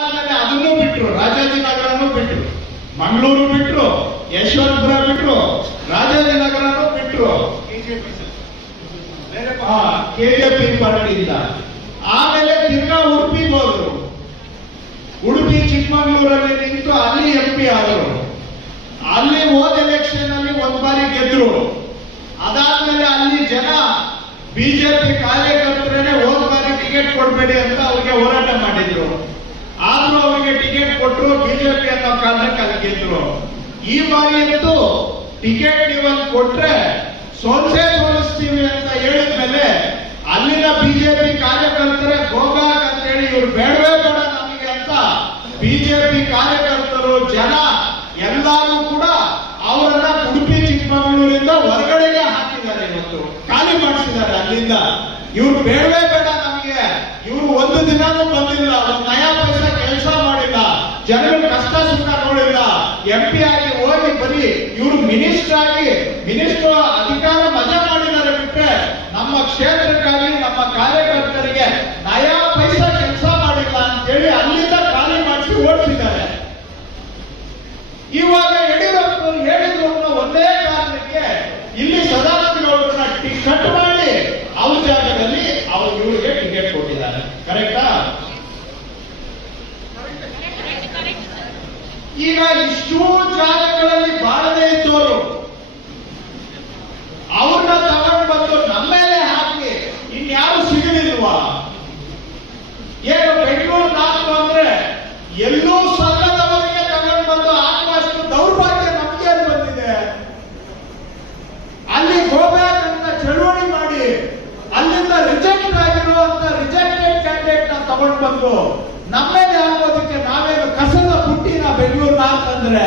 ಆಮೇಲೆ ಅದನ್ನು ಬಿಟ್ರು, ರಾಜಾಜಿನಗರನೂ ಬಿಟ್ರು, ಮಂಗಳೂರು ಬಿಟ್ರು, ಯಶವಂತಪುರ ಬಿಟ್ರು, ರಾಜಾಜಿನಗರನೂ ಬಿಟ್ರು. ಕೆಜೆಪಿ ಪಾರ್ಟಿಯಿಂದ ಆಮೇಲೆ ತಿರ್ಗಾ ಉಡುಪಿಗೆ ಹೋದ್ರು. ಉಡುಪಿ ಚಿಕ್ಕಮಗಳೂರಲ್ಲಿ ನಿಂತು ಅಲ್ಲಿ MP ಆದರು. ಅಲ್ಲಿ ಹೋದ ಎಲೆಕ್ಷನ್ ಅಲ್ಲಿ ಒಂದ್ ಬಾರಿ ಗೆದ್ರು. ಅದಾದ್ಮೇಲೆ ಅಲ್ಲಿ ಜನ ಬಿಜೆಪಿ ಕಾರ್ಯಕರ್ತರೇ ಹೋದ ಬಾರಿ ಟಿಕೆಟ್ ಕೊಡ್ಬೇಡಿ ಅಂತ ಅವ್ರಿಗೆ ಹೋರಾಟ ಮಾಡಿದ್ರು. ಆದ್ರೂ ಅವರಿಗೆ ಟಿಕೆಟ್ ಕೊಟ್ಟರು, ಬಿಜೆಪಿ ಅನ್ನೋ ಕಾರಣಕ್ಕೆ ಅಲ್ಲಿ ಗೆದ್ರು. ಈ ಬಾರಿ ಅಂತೂ ಟಿಕೆಟ್ ನೀವಲ್ಲಿ ಕೊಟ್ರೆ ಸೋಲಿಸ್ತೀವಿ ಅಂತ ಹೇಳಿದ್ಮೇಲೆ ಅಲ್ಲಿನ ಬಿಜೆಪಿ ಕಾರ್ಯಕರ್ತರೇ ಗೋಬ್ಯಾಕ್ ಅಂತ ಹೇಳಿ ಇವ್ರು ಬೇಡವೇ ಬೇಡ ನಮಗೆ ಅಂತ ಬಿಜೆಪಿ ಕಾರ್ಯಕರ್ತರು ಜನ ಎಲ್ಲರೂ ಕೂಡ ಅವರನ್ನ ಉಡುಪಿ ಚಿಕ್ಕಮಗಳೂರಿಂದ ಹೊರಗಡೆಗೆ ಹಾಕಿದ್ದಾರೆ. ಇವತ್ತು ಖಾಲಿ ಮಾಡಿಸಿದ್ದಾರೆ ಅಲ್ಲಿಂದ. ಇವ್ರು ಬೇಡವೇ ಬೇಡ ನಮಗೆ, ಇವ್ರು ಒಂದು ದಿನಾನೂ ಬಂದಿಲ್ಲ, ಒಂದು ನಯಾ ಪೈಸಾ ಕೆಲಸ ಮಾಡಿಲ್ಲ, ಜನರ ಕಷ್ಟ ಸುಖ ನೋಡಿಲ್ಲ. MP ಆಗಿ ಹೋಗಿ ಬರೀ ಇವರು ಮಿನಿಸ್ಟರ್ ಅಧಿಕಾರ ಮಜಾ ಮಾಡಿದ್ದಾರೆ ಬಿಟ್ರೆ ನಮ್ಮ ಕ್ಷೇತ್ರಕ್ಕಾಗಿ ನಮ್ಮ ಕಾರ್ಯಕರ್ತರಿಗೆ ನಯಾ ಪೈಸಾ ಕೆಲಸ ಮಾಡಿಲ್ಲ ಅಂತೇಳಿ ಅಲ್ಲಿಂದ ಖಾಲಿ ಮಾಡಿಸಿ ಓಡಿಸಿದ್ದಾರೆ. ಇವಾಗ ಯಡಿಯೂರಪ್ಪನವರು ಹೇಳಿದ್ರು ಅನ್ನೋ ಒಂದೇ ಕಾರಣಕ್ಕೆ ಇಲ್ಲಿ ಸದಾನಂದ ಗೌಡರನ್ನ ಕಟ್ ಮಾಡಿ ಅವ್ರ ಜಾಗದಲ್ಲಿ ಇವರಿಗೆ ಟಿಕೆಟ್ ಕೊಟ್ಟಿದ್ದಾರೆ. ಕರೆಕ್ಟಾ? ಈಗ ಇಷ್ಟೂ ಜಾಗಗಳಲ್ಲಿ ಬಾಳದೇ ಇದ್ದವರು ಅವ್ರನ್ನ ತಗೊಂಡು ಬಂದು ನಮ್ಮ ಮೇಲೆ ಹಾಕಿ ಇನ್ಯಾರು ಸಿಗಲಿಲ್ವಾ? ಏನು ಬೆಂಗಳೂರು ನಾಲ್ಕು ಅಂದ್ರೆ ಎಲ್ಲೂ ಸಲ್ಲದವರಿಗೆ ತಗೊಂಡು ಬಂದು ಹಾಕುವಷ್ಟು ದೌರ್ಭಾಗ್ಯ ನಮಗೆ ಬಂದಿದೆ. ಅಲ್ಲಿ ಗೋಬ್ಯಾಕ್ ಅಂತ ಚಳುವಳಿ ಮಾಡಿ ಅಲ್ಲಿಂದ ರಿಜೆಕ್ಟ್ ಆಗಿರುವಂತ ರಿಜೆಕ್ಟೆಡ್ ಕ್ಯಾಂಡಿಡೇಟ್ ನ ತಗೊಂಡು ಬಂದು ನಮ್ಮ ಮೇಲೆ ಹಾಕೋದಕ್ಕೆ ನಾವೇನು ಕಸದ ಪುಟ್ಟಿನ ಬೆಂಗಳೂರು ನಾಲ್ಕು ಅಂದ್ರೆ